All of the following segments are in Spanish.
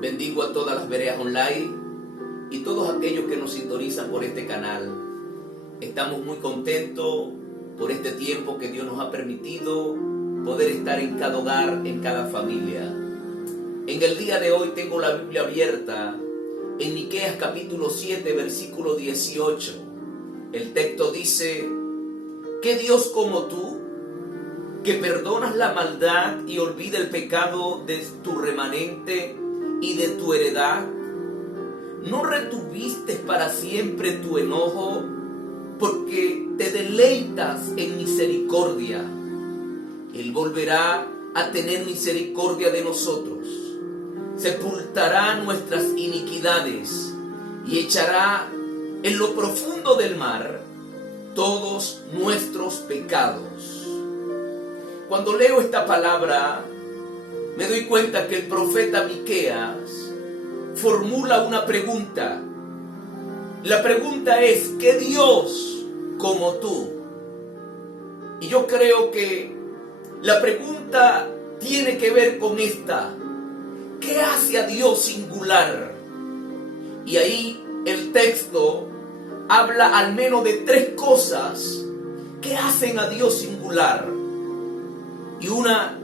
Bendigo a todas las Bereas Online y todos aquellos que nos sintonizan por este canal. Estamos muy contentos por este tiempo que Dios nos ha permitido poder estar en cada hogar, en cada familia. En el día de hoy tengo la Biblia abierta en Miqueas capítulo 7, versículo 18. El texto dice: ¿qué Dios como tú, que perdonas la maldad y olvida el pecado de tu remanente y de tu heredad? ¿No retuviste para siempre tu enojo, porque te deleitas en misericordia? Él volverá a tener misericordia de nosotros, sepultará nuestras iniquidades y echará en lo profundo del mar todos nuestros pecados. Cuando leo esta palabra, me doy cuenta que el profeta Miqueas formula una pregunta. La pregunta es: ¿qué Dios como tú? Y yo creo que la pregunta tiene que ver con esta: ¿qué hace a Dios singular? Y ahí el texto habla al menos de tres cosas que hacen a Dios singular. Y una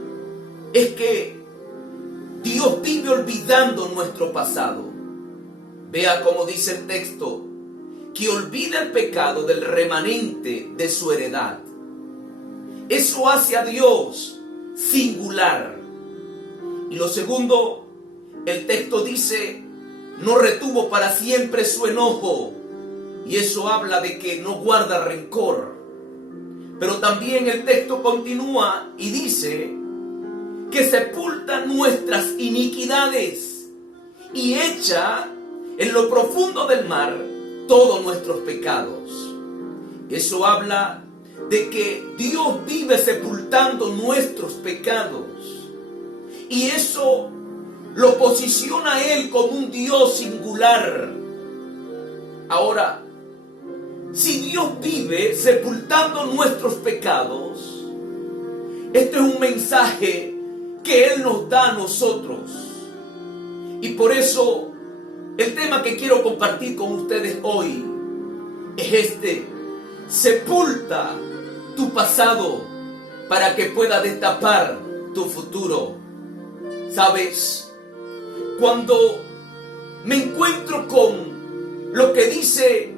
es que Dios vive olvidando nuestro pasado. Vea cómo dice el texto, que olvida el pecado del remanente de su heredad. Eso hace a Dios singular. Y lo segundo, el texto dice: no retuvo para siempre su enojo. Y eso habla de que no guarda rencor. Pero también el texto continúa y dice que sepulta nuestras iniquidades y echa en lo profundo del mar todos nuestros pecados. Eso habla de que Dios vive sepultando nuestros pecados. Y eso lo posiciona a Él como un Dios singular. Ahora, si Dios vive sepultando nuestros pecados, este es un mensaje que Él nos da a nosotros. Y por eso el tema que quiero compartir con ustedes hoy es este: sepulta tu pasado para que pueda destapar tu futuro. ¿Sabes? Cuando me encuentro con lo que dice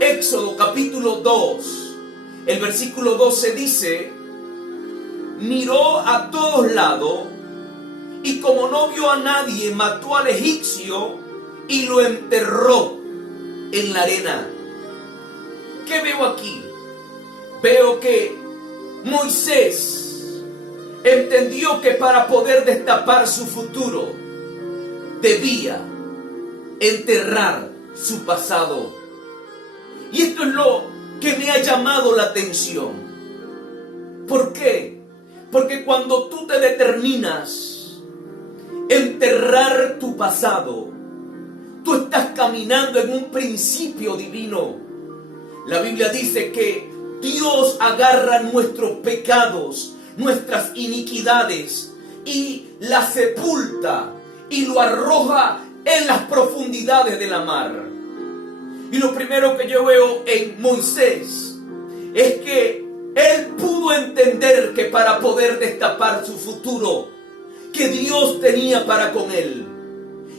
Éxodo capítulo 2, el versículo 12 dice: miró a todos lados y como no vio a nadie, mató al egipcio y lo enterró en la arena. ¿Qué veo aquí? Veo que Moisés entendió que para poder destapar su futuro debía enterrar su pasado. Y esto es lo que me ha llamado la atención. ¿Por qué? Porque cuando tú te determinas enterrar tu pasado, tú estás caminando en un principio divino. La Biblia dice que Dios agarra nuestros pecados, nuestras iniquidades, y las sepulta y lo arroja en las profundidades de la mar. Y lo primero que yo veo en Moisés es que él pudo entender que para poder destapar su futuro, que Dios tenía para con él,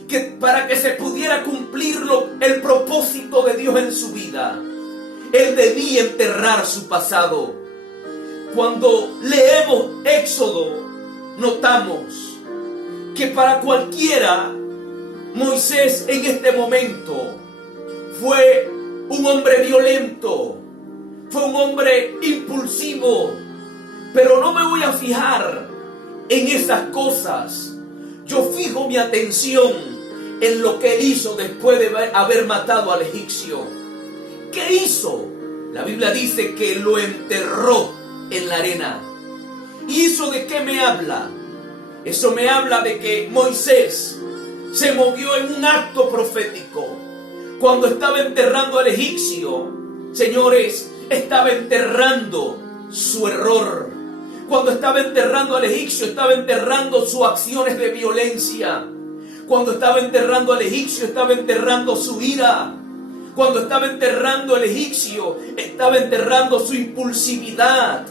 que para que se pudiera cumplir el propósito de Dios en su vida, él debía enterrar su pasado. Cuando leemos Éxodo, notamos que para cualquiera, Moisés en este momento fue un hombre violento, fue un hombre impulsivo, pero no me voy a fijar en esas cosas. Yo fijo mi atención en lo que él hizo después de haber matado al egipcio. ¿Qué hizo? La Biblia dice que lo enterró en la arena. ¿Y eso de qué me habla? Eso me habla de que Moisés se movió en un acto profético. Cuando estaba enterrando al egipcio, señores, estaba enterrando su error. Cuando estaba enterrando al egipcio, estaba enterrando sus acciones de violencia. Cuando estaba enterrando al egipcio, estaba enterrando su ira. Cuando estaba enterrando al egipcio, estaba enterrando su impulsividad.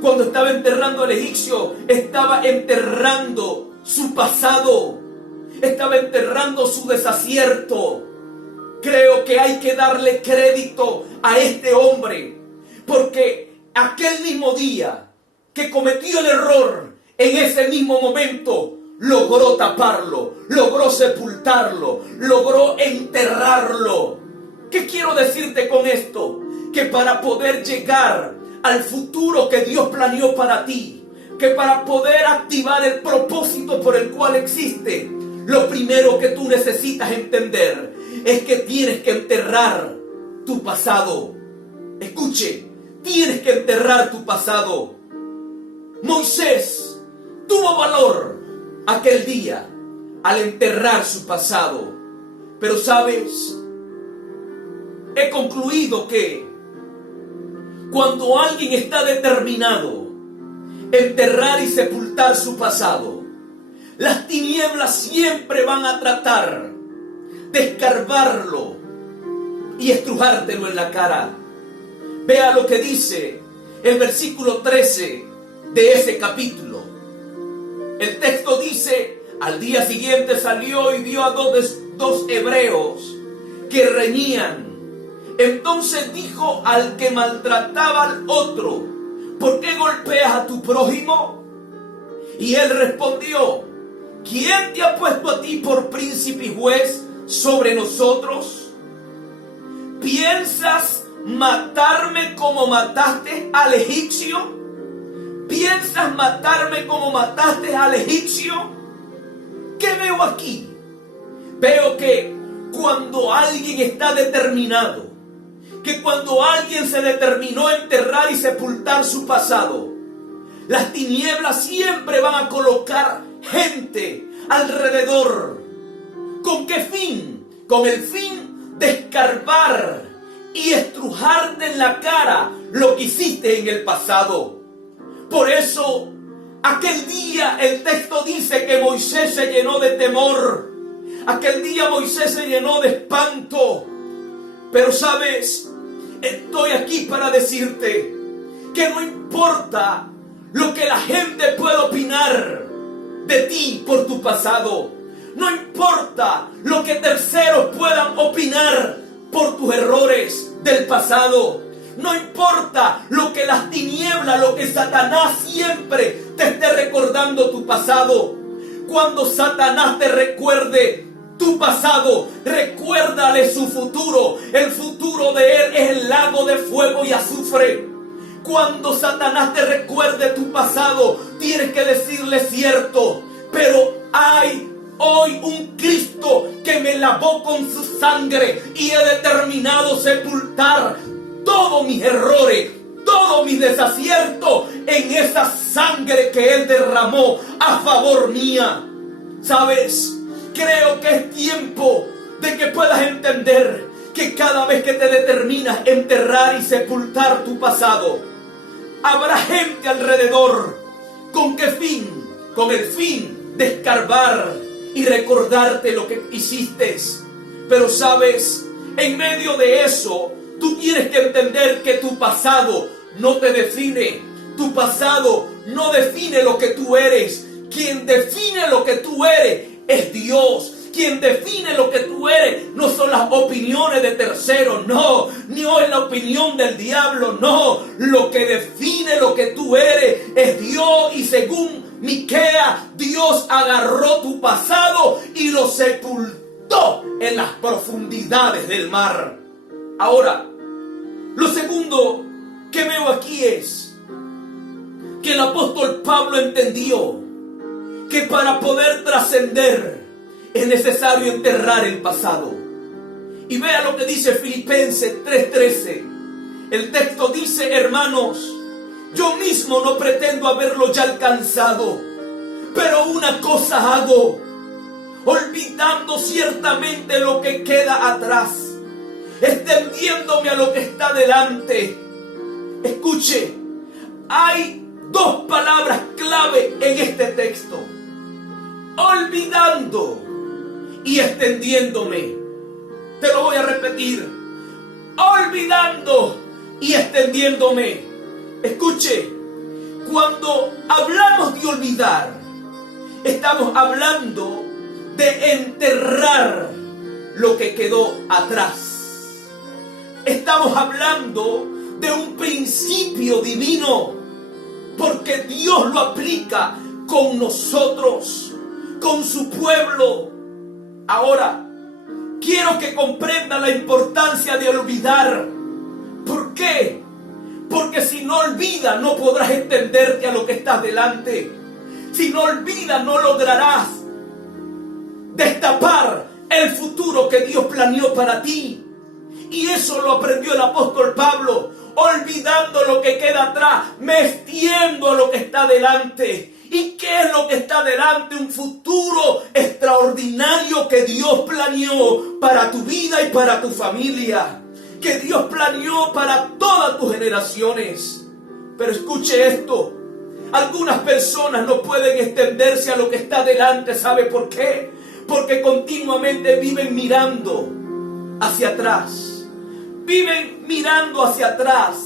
Cuando estaba enterrando al egipcio, estaba enterrando su pasado. Estaba enterrando su desacierto. Creo que hay que darle crédito a este hombre, porque aquel mismo día que cometió el error, en ese mismo momento logró taparlo, logró sepultarlo, logró enterrarlo. ¿Qué quiero decirte con esto? Que para poder llegar al futuro que Dios planeó para ti, que para poder activar el propósito por el cual existe, lo primero que tú necesitas entender es que tienes que enterrar tu pasado. Escuche, tienes que enterrar tu pasado. Moisés tuvo valor aquel día al enterrar su pasado. Pero sabes, he concluido que cuando alguien está determinado a enterrar y sepultar su pasado, las tinieblas siempre van a tratar de escarbarlo y estrujártelo en la cara. Vea lo que dice el versículo 13 de ese capítulo. El texto dice: al día siguiente salió y vio a dos hebreos que reñían. Entonces dijo al que maltrataba al otro: ¿por qué golpeas a tu prójimo? Y él respondió: ¿quién te ha puesto a ti por príncipe y juez sobre nosotros? ¿Piensas matarme como mataste al egipcio? ¿Piensas matarme como mataste al egipcio? ¿Qué veo aquí? Veo que cuando alguien está determinado, que cuando alguien se determinó a enterrar y sepultar su pasado, las tinieblas siempre van a colocar gente alrededor. ¿Con qué fin? Con el fin de escarbar y estrujarte en la cara lo que hiciste en el pasado. Por eso, aquel día el texto dice que Moisés se llenó de temor. Aquel día Moisés se llenó de espanto. Pero sabes, estoy aquí para decirte que no importa lo que la gente pueda opinar de ti por tu pasado. No importa lo que terceros puedan opinar por tus errores del pasado. No importa lo que las tinieblas, lo que Satanás siempre te esté recordando tu pasado. Cuando Satanás te recuerde tu pasado, recuérdale su futuro. El futuro de él es el lago de fuego y azufre. Cuando Satanás te recuerde tu pasado, tienes que decirle: cierto, pero hay hoy un Cristo que me lavó con su sangre y he determinado sepultar todos mis errores, todos mis desaciertos en esa sangre que Él derramó a favor mía. ¿Sabes? Creo que es tiempo de que puedas entender que cada vez que te determinas a enterrar y sepultar tu pasado, habrá gente alrededor. ¿Con qué fin? Con el fin de escarbar y recordarte lo que hiciste. Pero sabes, en medio de eso, tú tienes que entender que tu pasado no te define. Tu pasado no define lo que tú eres. Quien define lo que tú eres es Dios. Quien define lo que tú eres no son las opiniones de terceros, no, no es la opinión del diablo, no. Lo que define lo que tú eres es Dios, y según Miqueas, Dios agarró tu pasado y lo sepultó en las profundidades del mar. Ahora, lo segundo que veo aquí es que el apóstol Pablo entendió que para poder trascender es necesario enterrar el pasado. Y vea lo que dice Filipenses 3:13. El texto dice: hermanos, yo mismo no pretendo haberlo ya alcanzado, pero una cosa hago, olvidando ciertamente lo que queda atrás, extendiéndome a lo que está delante. Escuche, hay dos palabras clave en este texto: olvidando y extendiéndome. Te lo voy a repetir. Olvidando y extendiéndome. Escuche, cuando hablamos de olvidar, estamos hablando de enterrar lo que quedó atrás. Estamos hablando de un principio divino, porque Dios lo aplica con nosotros, con su pueblo. Ahora, quiero que comprendan la importancia de olvidar. ¿Por qué? Porque si no olvidas, no podrás extenderte a lo que está delante. Si no olvidas, no lograrás destapar el futuro que Dios planeó para ti. Y eso lo aprendió el apóstol Pablo. Olvidando lo que queda atrás, me extiendo a lo que está delante. ¿Y qué es lo que está delante? Un futuro extraordinario que Dios planeó para tu vida y para tu familia. Que Dios planeó para todas tus generaciones. Pero escuche esto. Algunas personas no pueden extenderse a lo que está delante. ¿Sabe por qué? Porque continuamente viven mirando hacia atrás. Viven mirando hacia atrás.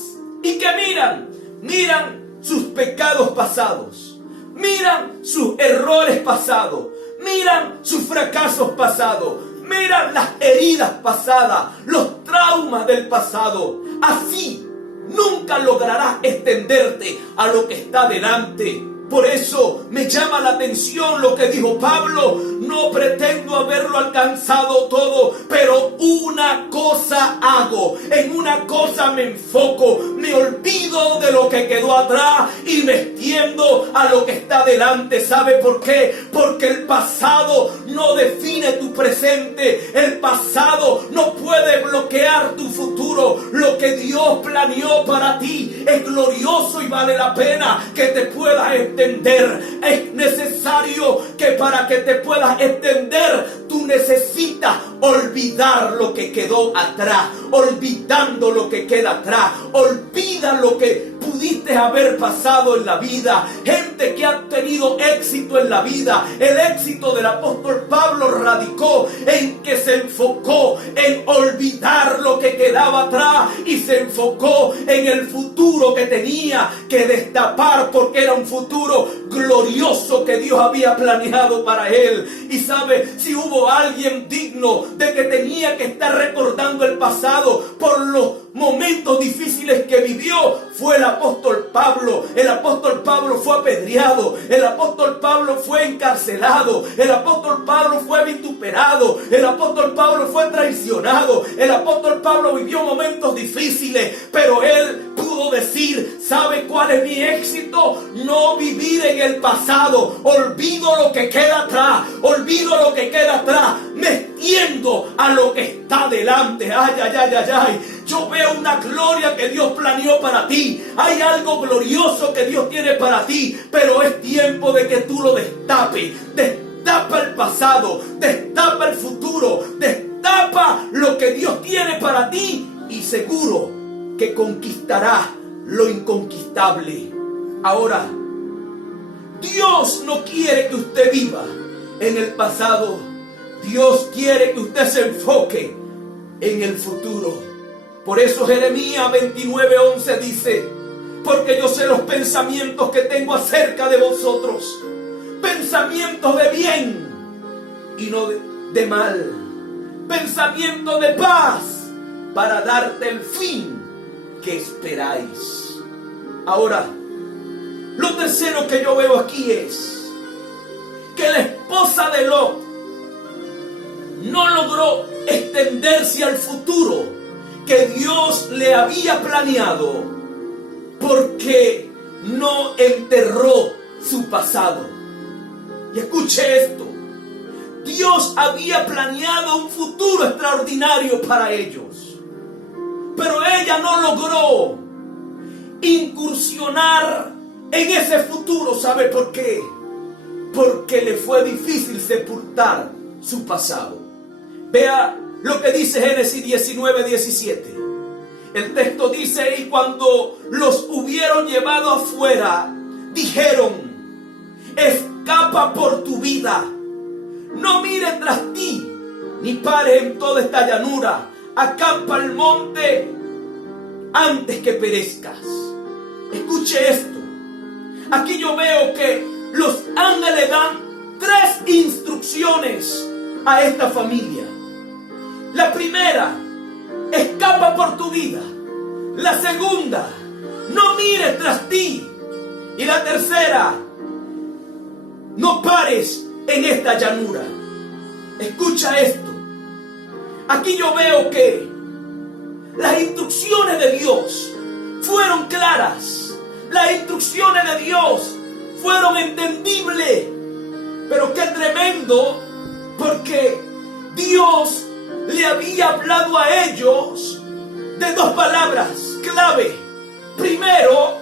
¿Y qué miran? Miran sus pecados pasados. Miran sus errores pasados. Miran sus fracasos pasados. Miran las heridas pasadas. Los traumas del pasado. Así nunca lograrás extenderte a lo que está delante. Por eso me llama la atención lo que dijo Pablo. No pretendo haberlo alcanzado todo, pero una cosa hago. En una cosa me enfoco. Me olvido de lo que quedó atrás y me extiendo a lo que está delante. ¿Sabe por qué? Porque el pasado no define tu presente. El pasado no puede bloquear tu futuro. Lo que Dios planeó para ti es glorioso y vale la pena que te puedas extender. Es necesario que para que te puedas extender, tú necesitas olvidar lo que quedó atrás. Olvidando lo que queda atrás. Olvida lo que pudiste haber pasado en la vida. Gente que ha tenido éxito en la vida. El éxito del apóstol Pablo radicó en que se enfocó en olvidar lo que quedaba atrás y se enfocó en el futuro que tenía que destapar, porque era un futuro glorioso que Dios había planeado para él. Y sabe, si hubo alguien digno de que tenía que estar recordando el pasado por los momentos difíciles que vivió, fue el apóstol Pablo. El apóstol Pablo fue apedreado. El apóstol Pablo fue encarcelado. El apóstol Pablo fue vituperado. El apóstol Pablo fue traicionado. El apóstol Pablo vivió momentos difíciles, pero él pudo decir: ¿sabe cuál es mi éxito? No vivir en el pasado. Olvido lo que queda atrás. Olvido lo que queda atrás. Me extiendo a lo que está delante. Ay, ay, ay, ay, ay. Yo veo una gloria que Dios planeó para ti. Hay algo glorioso que Dios tiene para ti. Pero es tiempo de que tú lo destapes. Destapa el pasado. Destapa el futuro. Destapa lo que Dios tiene para ti. Y seguro que conquistarás lo inconquistable. Ahora, Dios no quiere que usted viva en el pasado. Dios quiere que usted se enfoque en el futuro. Por eso Jeremías 29:11 dice: porque yo sé los pensamientos que tengo acerca de vosotros, pensamientos de bien y no de mal, pensamientos de paz, para darte el fin que esperáis. Ahora, lo tercero que yo veo aquí es que la esposa de Lot no logró extenderse al futuro que Dios le había planeado, porque no enterró su pasado. Y escuche esto: Dios había planeado un futuro extraordinario para ellos, pero ella no logró incursionar en ese futuro. ¿Sabe por qué? Porque le fue difícil sepultar su pasado. Vea lo que dice Génesis 19:17. El texto dice: y cuando los hubieron llevado afuera, dijeron: escapa por tu vida, no mire tras ti, ni pare en toda esta llanura. Acampa al monte antes que perezcas. Escuche esto. Aquí yo veo que los ángeles dan 3 instrucciones a esta familia. La primera, escapa por tu vida. La segunda, no mires tras ti. Y la tercera, no pares en esta llanura. Escucha esto. Aquí yo veo que las instrucciones de Dios fueron claras. Las instrucciones de Dios fueron entendibles. Pero qué tremendo, porque Dios le había hablado a ellos de 2 palabras clave. Primero,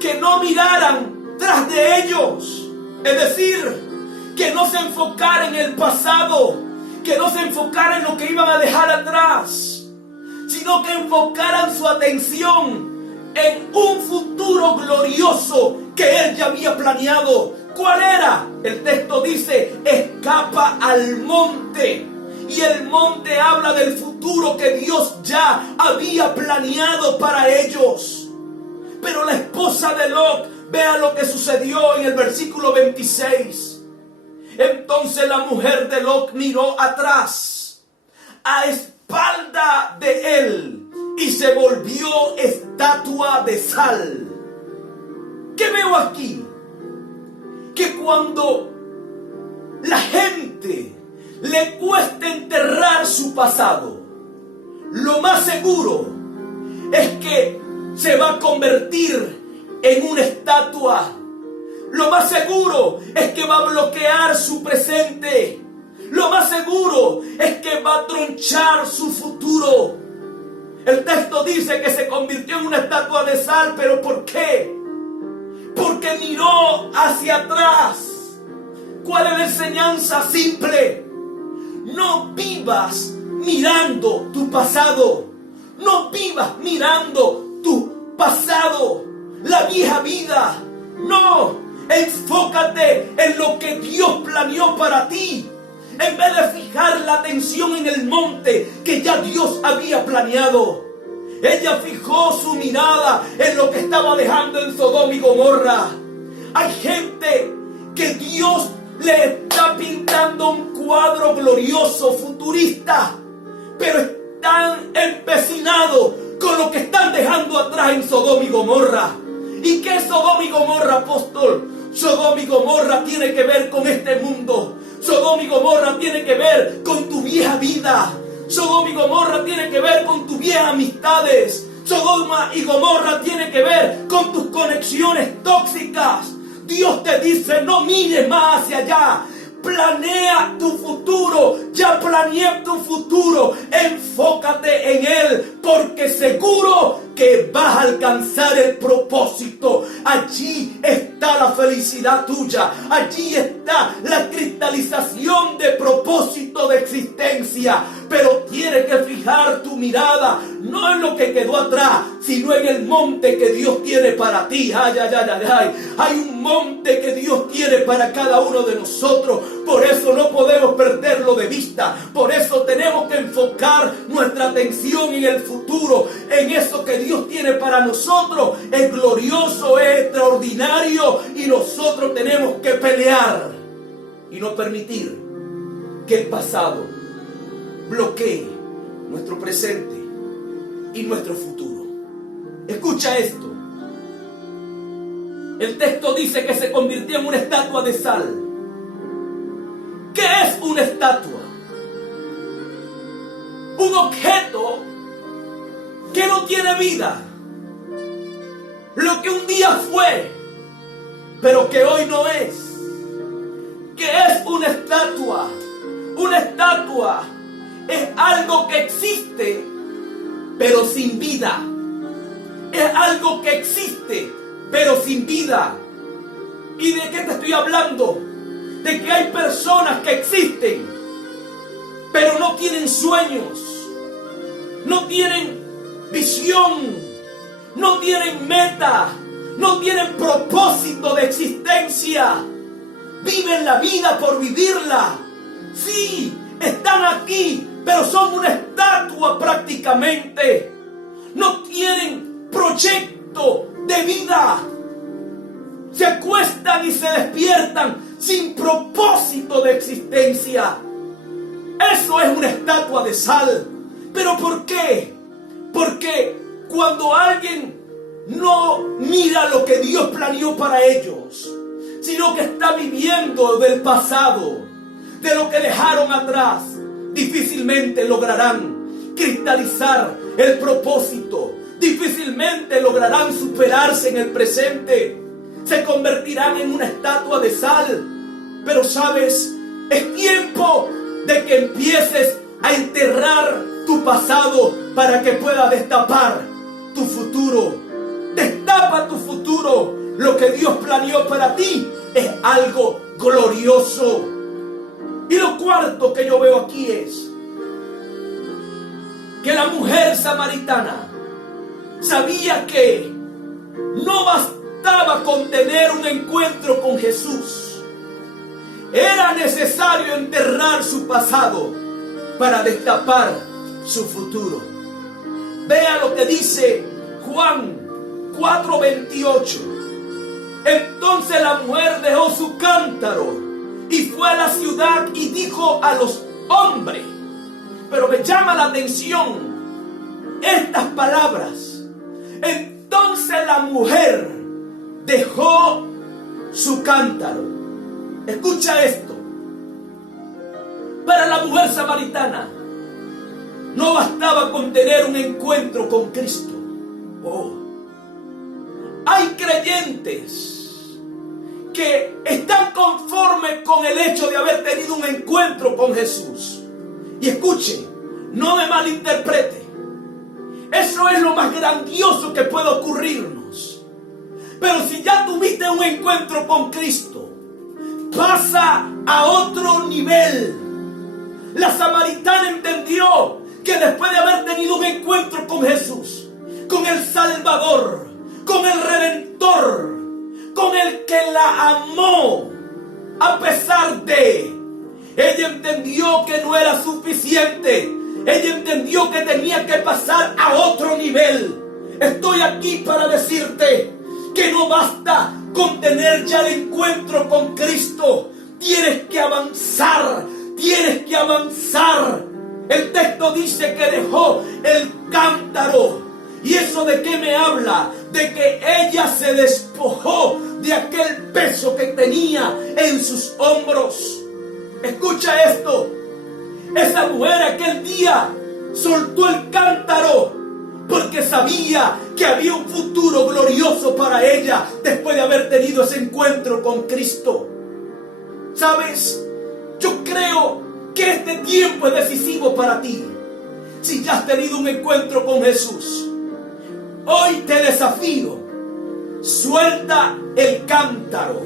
que no miraran tras de ellos. Es decir, que no se enfocaran en el pasado, que no se enfocaran en lo que iban a dejar atrás, sino que enfocaran su atención en un futuro glorioso que Él ya había planeado. ¿Cuál era? El texto dice, escapa al monte. Y el monte habla del futuro que Dios ya había planeado para ellos. Pero la esposa de Lot, vea lo que sucedió en el versículo 26. Entonces la mujer de Lot miró atrás, a espalda de él, y se volvió estatua de sal. ¿Qué veo aquí? Que cuando la gente le cuesta enterrar su pasado, lo más seguro es que se va a convertir en una estatua. Lo más seguro es que va a bloquear su presente. Lo más seguro es que va a tronchar su futuro. El texto dice que se convirtió en una estatua de sal, pero ¿por qué? Porque miró hacia atrás. ¿Cuál es la enseñanza? Simple. No vivas mirando tu pasado. No vivas mirando tu pasado, la vieja vida. No, enfócate en lo que Dios planeó para ti, en vez de fijar la atención en el monte que ya Dios había planeado. Ella fijó su mirada en lo que estaba dejando en Sodoma y Gomorra. Hay gente que Dios le está pintando un cuadro glorioso, futurista, pero están empecinados con lo que están dejando atrás en Sodoma y Gomorra. ¿Y qué es Sodoma y Gomorra, apóstol? Sodoma y Gomorra tiene que ver con este mundo. Sodoma y Gomorra tiene que ver con tu vieja vida. Sodoma y Gomorra tiene que ver con tus viejas amistades. Sodoma y Gomorra tiene que ver con tus conexiones tóxicas. Dios te dice, no mires más hacia allá. Planea tu futuro. Ya planeé tu futuro. Enfócate en Él, porque seguro que vas a alcanzar el propósito. Allí está la felicidad tuya. Allí está la cristalización de propósito de existencia. Pero tienes que fijar tu mirada no en lo que quedó atrás, sino en el monte que Dios tiene para ti. Ay, ay, ay, ay, ay. Hay un monte que Dios tiene para cada uno de nosotros. Por eso no podemos perderlo de vista. Por eso tenemos que enfocar nuestra atención en el futuro, en eso que Dios tiene para nosotros. Es glorioso, es extraordinario, y nosotros tenemos que pelear y no permitir que el pasado bloquee nuestro presente y nuestro futuro. Escucha esto. El texto dice que se convirtió en una estatua de sal. ¿Qué es una estatua? Un objeto que no tiene vida. Lo que un día fue, pero que hoy no es. ¿Qué es una estatua? Una estatua es algo que existe, pero sin vida. Es algo que existe, pero sin vida. ¿Y de qué te estoy hablando? De que hay personas que existen, pero no tienen sueños, no tienen visión, no tienen meta, no tienen propósito de existencia. Viven la vida por vivirla. Sí, están aquí, pero son una estatua prácticamente. No tienen proyecto de vida. Se acuestan y se despiertan sin propósito de existencia. Eso es una estatua de sal. ¿Pero por qué? Porque cuando alguien no mira lo que Dios planeó para ellos, sino que está viviendo del pasado, de lo que dejaron atrás, difícilmente lograrán cristalizar el propósito, difícilmente lograrán superarse en el presente, se convertirán en una estatua de sal. Pero sabes, es tiempo de que empieces a enterrar tu pasado para que pueda destapar tu futuro. Destapa tu futuro. Lo que Dios planeó para ti es algo glorioso. Y lo cuarto que yo veo aquí es que la mujer samaritana sabía que no bastaba con tener un encuentro con Jesús. Era necesario enterrar su pasado para destapar su futuro. Vea lo que dice Juan 4:28. Entonces la mujer dejó su cántaro y fue a la ciudad y dijo a los hombres. Pero me llama la atención estas palabras. Entonces la mujer dejó su cántaro. Escucha esto. Para la mujer samaritana no bastaba con tener un encuentro con Cristo. Hay creyentes que están conformes con el hecho de haber tenido un encuentro con Jesús. Y escuche, no me malinterprete. Eso es lo más grandioso que puede ocurrirnos. Pero si ya tuviste un encuentro con Cristo, pasa a otro nivel. La samaritana entendió que después de haber tenido un encuentro con Jesús, con el Salvador, con el Redentor, con el que la amó, a pesar de, ella entendió que no era suficiente. Ella entendió que tenía que pasar a otro nivel. Estoy aquí para decirte que no basta con tener ya el encuentro con Cristo. Tienes que avanzar. Tienes que avanzar. El texto dice que dejó el cántaro. ¿Y eso de qué me habla? De que ella se despojó de aquel peso que tenía en sus hombros. Escucha esto. Esa mujer aquel día soltó el cántaro porque sabía que había un futuro glorioso para ella después de haber tenido ese encuentro con Cristo. ¿Sabes? Yo creo que este tiempo es decisivo para ti. Si ya has tenido un encuentro con Jesús, hoy te desafío. Suelta el cántaro.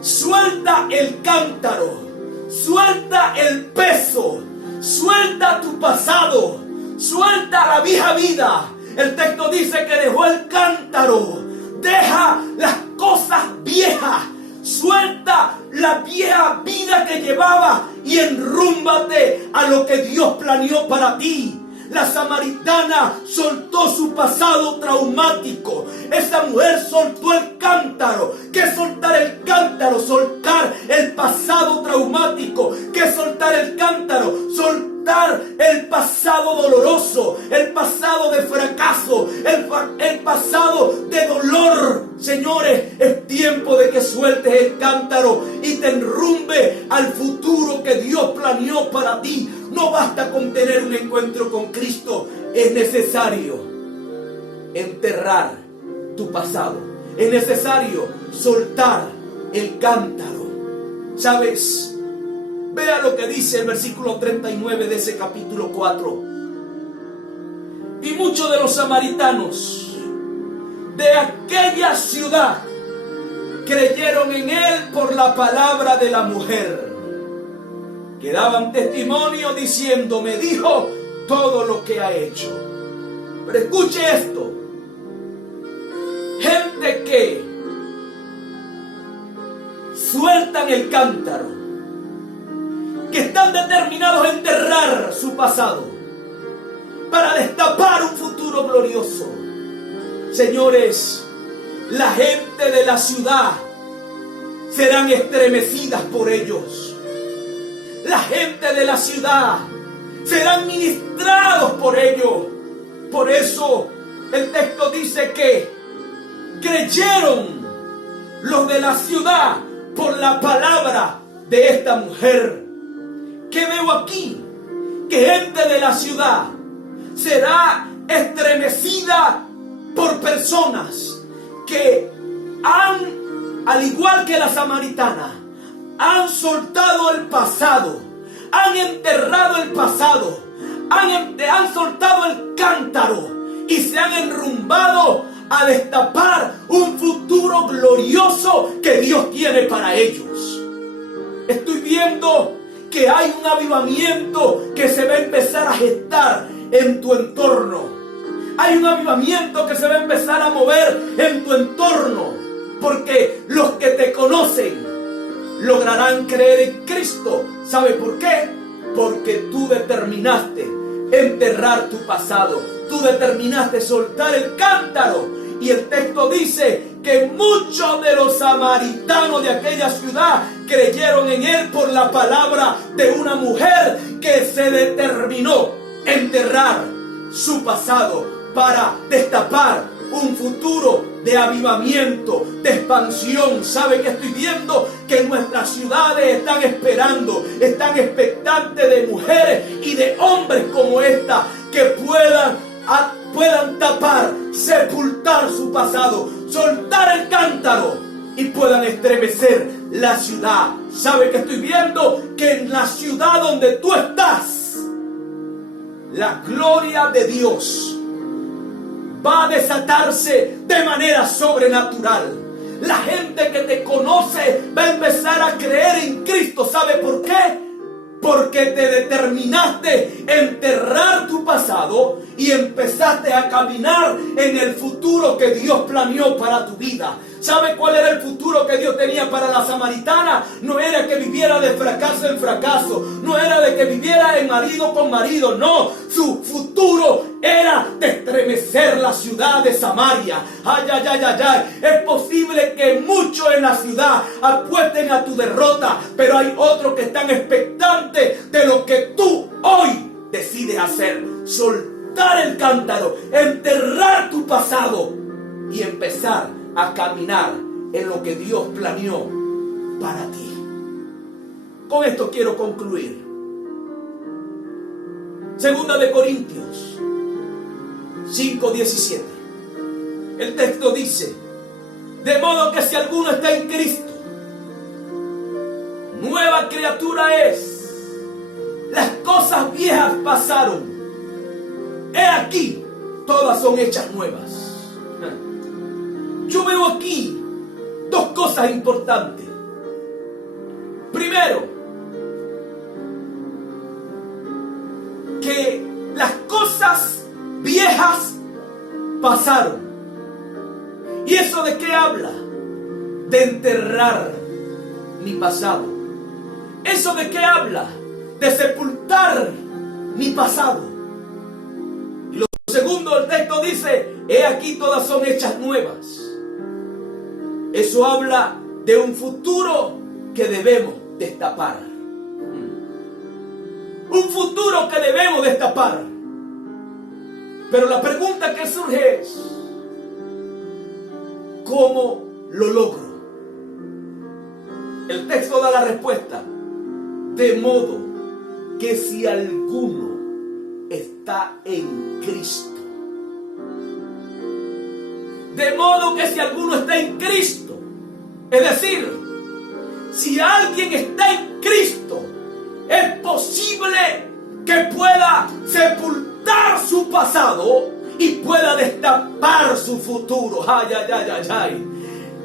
Suelta el cántaro. Suelta el peso. Suelta tu pasado. Suelta la vieja vida. El texto dice que dejó el cántaro. Deja las cosas viejas. Suelta la vieja vida que llevaba y enrúmbate a lo que Dios planeó para ti. La samaritana soltó su pasado traumático. Esa mujer soltó el cántaro. ¿Qué es soltar el cántaro? Soltar el pasado traumático. ¿Qué es soltar el cántaro? Soltar el pasado doloroso, el pasado de fracaso, el pasado de dolor. Señores, es tiempo de que sueltes el cántaro y te enrumbe al futuro que Dios planeó para ti. No basta con tener un encuentro con Cristo. Es necesario enterrar tu pasado. Es necesario soltar el cántaro. ¿Sabes? Vea lo que dice el versículo 39 de ese capítulo 4. Y muchos de los samaritanos de aquella ciudad creyeron en él por la palabra de la mujer, que daban testimonio diciendo: me dijo todo lo que ha hecho. Pero escuche esto. Gente que sueltan el cántaro, que están determinados a enterrar su pasado para destapar un futuro glorioso. Señores, la gente de la ciudad serán estremecidas por ellos. La gente de la ciudad serán ministrados por ellos. Por eso el texto dice que creyeron los de la ciudad por la palabra de esta mujer. ¿Qué veo aquí? Que gente de la ciudad será estremecida por personas que al igual que la samaritana, han soltado el pasado, han enterrado el pasado, han soltado el cántaro y se han enrumbado a destapar un futuro glorioso que Dios tiene para ellos. Estoy viendo que hay un avivamiento que se va a empezar a gestar en tu entorno. Hay un avivamiento que se va a empezar a mover en tu entorno, porque los que te conocen lograrán creer en Cristo. ¿Sabe por qué? Porque tú determinaste enterrar tu pasado. Tú determinaste soltar el cántaro. Y el texto dice que muchos de los samaritanos de aquella ciudad creyeron en él por la palabra de una mujer que se determinó enterrar su pasado para destapar un futuro de avivamiento, de expansión. ¿Sabe qué estoy viendo? Que nuestras ciudades están esperando, están expectantes de mujeres y de hombres como esta, que puedan tapar, sepultar su pasado, soltar el cántaro y puedan estremecer la ciudad. ¿Sabe qué estoy viendo? Que en la ciudad donde tú estás, la gloria de Dios va a desatarse de manera sobrenatural. La gente que te conoce va a empezar a creer en Cristo. ¿Sabe por qué? Porque te determinaste enterrar tu pasado y empezaste a caminar en el futuro que Dios planeó para tu vida. ¿Sabe cuál era el futuro que Dios tenía para la samaritana? No era que viviera de fracaso en fracaso, no era de que viviera de marido con marido, no. Su futuro era de estremecer la ciudad de Samaria. Ay, ay, ay, ay, ay. Es posible que muchos en la ciudad apuesten a tu derrota, pero hay otros que están expectantes de lo que tú hoy decides hacer. Soltar el cántaro, enterrar tu pasado y empezar a caminar en lo que Dios planeó para ti. Con esto quiero concluir. Segunda de Corintios 5:17. El texto dice: de modo que si alguno está en Cristo, nueva criatura es. Las cosas viejas pasaron, he aquí, todas son hechas nuevas. Yo veo aquí dos cosas importantes. Primero, que las cosas viejas pasaron. ¿Y eso de qué habla? De enterrar mi pasado. ¿Eso de qué habla? De sepultar mi pasado. Y lo segundo, el texto dice: he aquí todas son hechas nuevas. Eso habla de un futuro que debemos destapar. Un futuro que debemos destapar. Pero la pregunta que surge es: ¿cómo lo logro? El texto da la respuesta: de modo que si alguno está en Cristo. De modo que si alguno está en Cristo, es decir, si alguien está en Cristo, es posible que pueda sepultar su pasado y pueda destapar su futuro. Ay, ay, ay, ay, ay.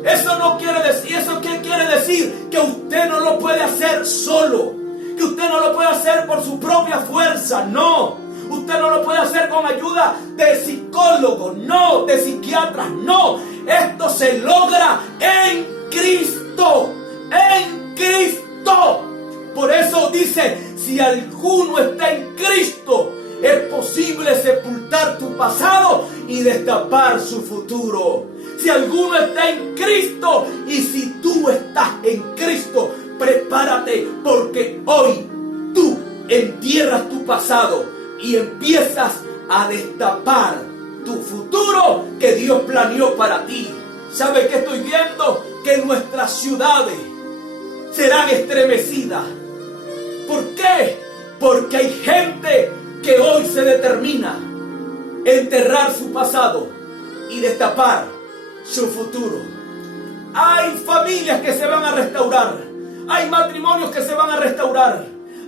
Eso no quiere decir, ¿eso qué quiere decir? Que usted no lo puede hacer solo, que usted no lo puede hacer por su propia fuerza, no. Usted no lo puede hacer con ayuda de psicólogos, no, de psiquiatras, no. Esto se logra en Cristo, en Cristo. Por eso dice: si alguno está en Cristo, es posible sepultar tu pasado y destapar su futuro. Si alguno está en Cristo y si tú estás en Cristo, prepárate, porque hoy tú entierras tu pasado y empiezas a destapar tu futuro que Dios planeó para ti. ¿Sabe qué estoy viendo? Que nuestras ciudades serán estremecidas. ¿Por qué? Porque hay gente que hoy se determina enterrar su pasado y destapar su futuro. Hay familias que se van a restaurar. Hay matrimonios que se van a restaurar.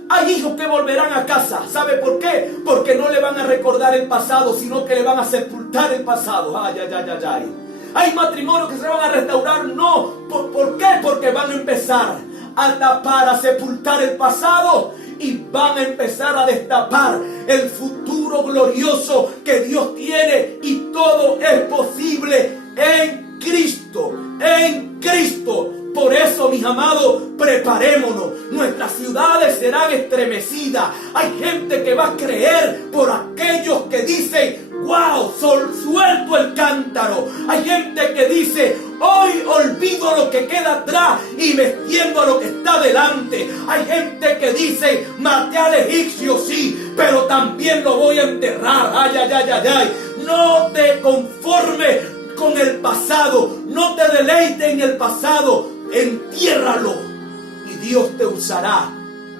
Hay hijos que volverán a casa. ¿Sabe por qué? Porque no le van a recordar el pasado, sino que le van a sepultar el pasado. Ay, ay, ay, ay, ay. Hay matrimonios que se van a restaurar. No. ¿Por qué? Porque van a empezar a tapar, a sepultar el pasado y van a empezar a destapar el futuro glorioso que Dios tiene, y todo es posible en Cristo, en Cristo. Por eso, mis amados, preparémonos. Nuestras ciudades serán estremecidas. Hay gente que va a creer por aquellos que dicen: wow, suelto el cántaro. Hay gente que dice: hoy olvido lo que queda atrás y me extiendo a lo que está delante. Hay gente que dice: maté al egipcio, sí, pero también lo voy a enterrar. Ay, ay, ay, ay, ay. No te conformes con el pasado. No te deleites en el pasado. Entiérralo y Dios te usará.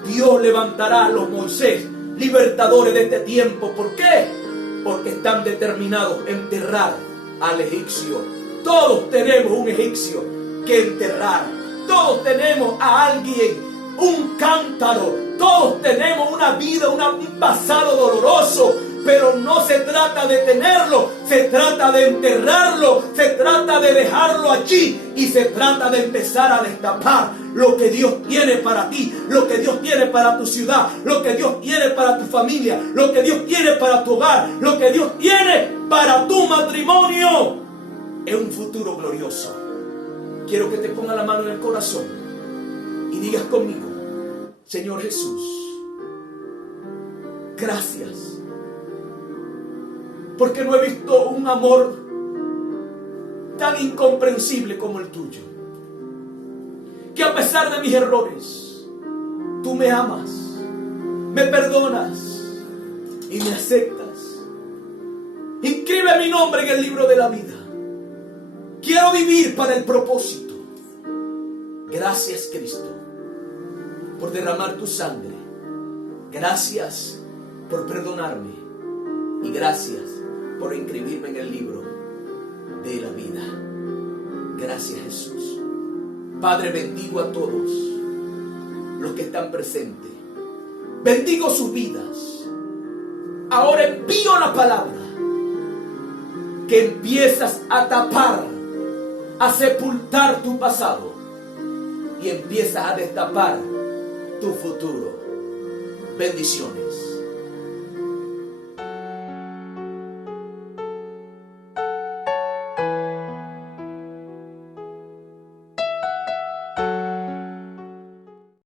Dios levantará a los Moisés, libertadores de este tiempo. ¿Por qué? Porque están determinados a enterrar al egipcio. Todos tenemos un egipcio que enterrar. Todos tenemos a alguien, un cántaro. Todos tenemos una vida, un pasado doloroso. Pero no se trata de tenerlo, se trata de enterrarlo, se trata de dejarlo allí y se trata de empezar a destapar lo que Dios tiene para ti, lo que Dios tiene para tu ciudad, lo que Dios tiene para tu familia, lo que Dios tiene para tu hogar, lo que Dios tiene para tu matrimonio. Es un futuro glorioso. Quiero que te ponga la mano en el corazón y digas conmigo: Señor Jesús, gracias, porque no he visto un amor tan incomprensible como el tuyo, que a pesar de mis errores, tú me amas, me perdonas y me aceptas. Inscribe mi nombre en el libro de la vida. Quiero vivir para el propósito. Gracias, Cristo, por derramar tu sangre. Gracias por perdonarme. Y gracias por inscribirme en el libro de la vida. Gracias, Jesús. Padre, bendigo a todos los que están presentes. Bendigo sus vidas. Ahora envío la palabra que empiezas a tapar, a sepultar tu pasado y empiezas a destapar tu futuro. Bendiciones.